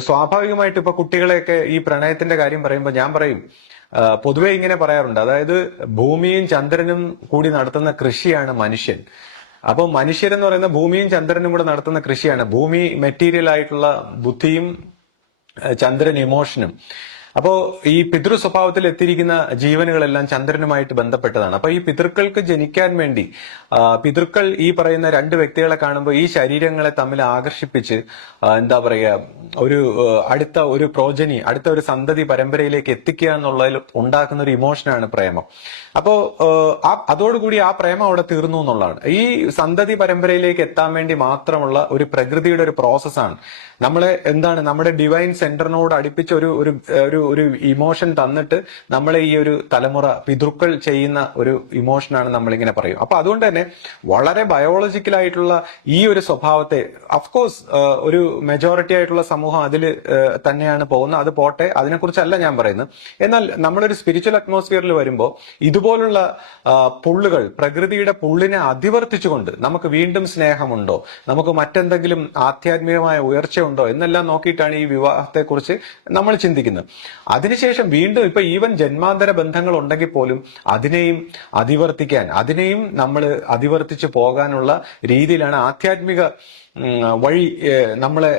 സ്വാഭാവികമായിട്ട് ഇപ്പൊ കുട്ടികളെയൊക്കെ ഈ പ്രണയത്തിന്റെ കാര്യം പറയുമ്പോൾ ഞാൻ പറയും പൊതുവെ ഇങ്ങനെ പറയാറുണ്ട്. അതായത് ഭൂമിയും ചന്ദ്രനും കൂടി നടത്തുന്ന കൃഷിയാണ് മനുഷ്യൻ. അപ്പോൾ മനുഷ്യരെന്ന് പറയുന്ന ഭൂമിയും ചന്ദ്രനും കൂടെ നടത്തുന്ന കൃഷിയാണ്. ഭൂമി മെറ്റീരിയൽ ആയിട്ടുള്ള ബുദ്ധിയും ചന്ദ്രൻ ഇമോഷനും അപ്പോ ഈ പിതൃ സ്വഭാവത്തിൽ എത്തിയിരിക്കുന്ന ജീവനുകളെല്ലാം ചന്ദ്രനുമായിട്ട് ബന്ധപ്പെട്ടതാണ്. അപ്പൊ ഈ പിതൃക്കൾക്ക് ജനിക്കാൻ വേണ്ടി പിതൃക്കൾ ഈ പറയുന്ന രണ്ട് വ്യക്തികളെ കാണുമ്പോൾ ഈ ശരീരങ്ങളെ തമ്മിൽ ആകർഷിപ്പിച്ച് എന്താ പറയുക ഒരു അടുത്ത ഒരു പ്രോജനി അടുത്ത ഒരു സന്തതി പരമ്പരയിലേക്ക് എത്തിക്കുക എന്നുള്ളതിൽ ഉണ്ടാക്കുന്ന ഒരു ഇമോഷനാണ് പ്രേമം. അപ്പോ അതോടുകൂടി ആ പ്രേമം അവിടെ തീർന്നു എന്നുള്ളതാണ്. ഈ സന്തതി പരമ്പരയിലേക്ക് എത്താൻ വേണ്ടി മാത്രമുള്ള ഒരു പ്രകൃതിയുടെ ഒരു പ്രോസസ്സാണ് നമ്മളെ എന്താണ് നമ്മുടെ ഡിവൈൻ സെന്ററിനോട് അടുപ്പിച്ച ഒരു ഒരു ഒരു ഇമോഷൻ തന്നിട്ട് നമ്മളെ ഈ ഒരു തലമുറ പിതൃക്കൾ ചെയ്യുന്ന ഒരു ഇമോഷനാണ് നമ്മളിങ്ങനെ പറയും. അപ്പൊ അതുകൊണ്ട് തന്നെ വളരെ ബയോളജിക്കലായിട്ടുള്ള ഈ ഒരു സ്വഭാവത്തെ അഫ്കോഴ്സ് ഒരു മെജോറിറ്റി ആയിട്ടുള്ള സമൂഹം അതിൽ തന്നെയാണ് പോകുന്നത്. അത് പോട്ടെ അതിനെക്കുറിച്ചല്ല ഞാൻ പറയുന്നത്. എന്നാൽ നമ്മളൊരു സ്പിരിച്വൽ അറ്റ്മോസ്ഫിയറിൽ വരുമ്പോൾ ഇതുപോലുള്ള പുള്ളുകൾ പ്രകൃതിയുടെ പുള്ളിനെ അതിവർത്തിച്ചുകൊണ്ട് നമുക്ക് വീണ്ടും സ്നേഹമുണ്ടോ? നമുക്ക് മറ്റെന്തെങ്കിലും ആധ്യാത്മികമായ ഉയർച്ചയുണ്ടോ? എന്നെല്ലാം നോക്കിയിട്ടാണ് ഈ വിവാഹത്തെക്കുറിച്ച് നമ്മൾ ചിന്തിക്കുന്നത്. അതിനുശേഷം വീണ്ടും ഇപ്പൊ ഈവൻ ജന്മാന്തര ബന്ധങ്ങൾ ഉണ്ടെങ്കിൽ പോലും അതിനെയും അതിവർത്തിക്കാൻ അതിനെയും നമ്മൾ അതിവർത്തിച്ച് പോകാനുള്ള രീതിയിലാണ് ആധ്യാത്മിക വഴി നമ്മളെ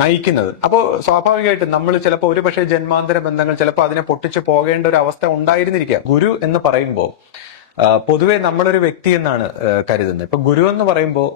നയിക്കുന്നത്. അപ്പോൾ സ്വാഭാവികമായിട്ടും നമ്മൾ ചിലപ്പോൾ ഒരു പക്ഷേ ജന്മാന്തര ബന്ധങ്ങൾ ചിലപ്പോൾ അതിനെ പൊട്ടിച്ചു പോകേണ്ട ഒരു അവസ്ഥ ഉണ്ടായിരുന്നിരിക്കാം. ഗുരു എന്ന് പറയുമ്പോൾ പൊതുവെ നമ്മളൊരു വ്യക്തി എന്നാണ് കരുതുന്നത്. ഇപ്പൊ ഗുരു എന്ന് പറയുമ്പോൾ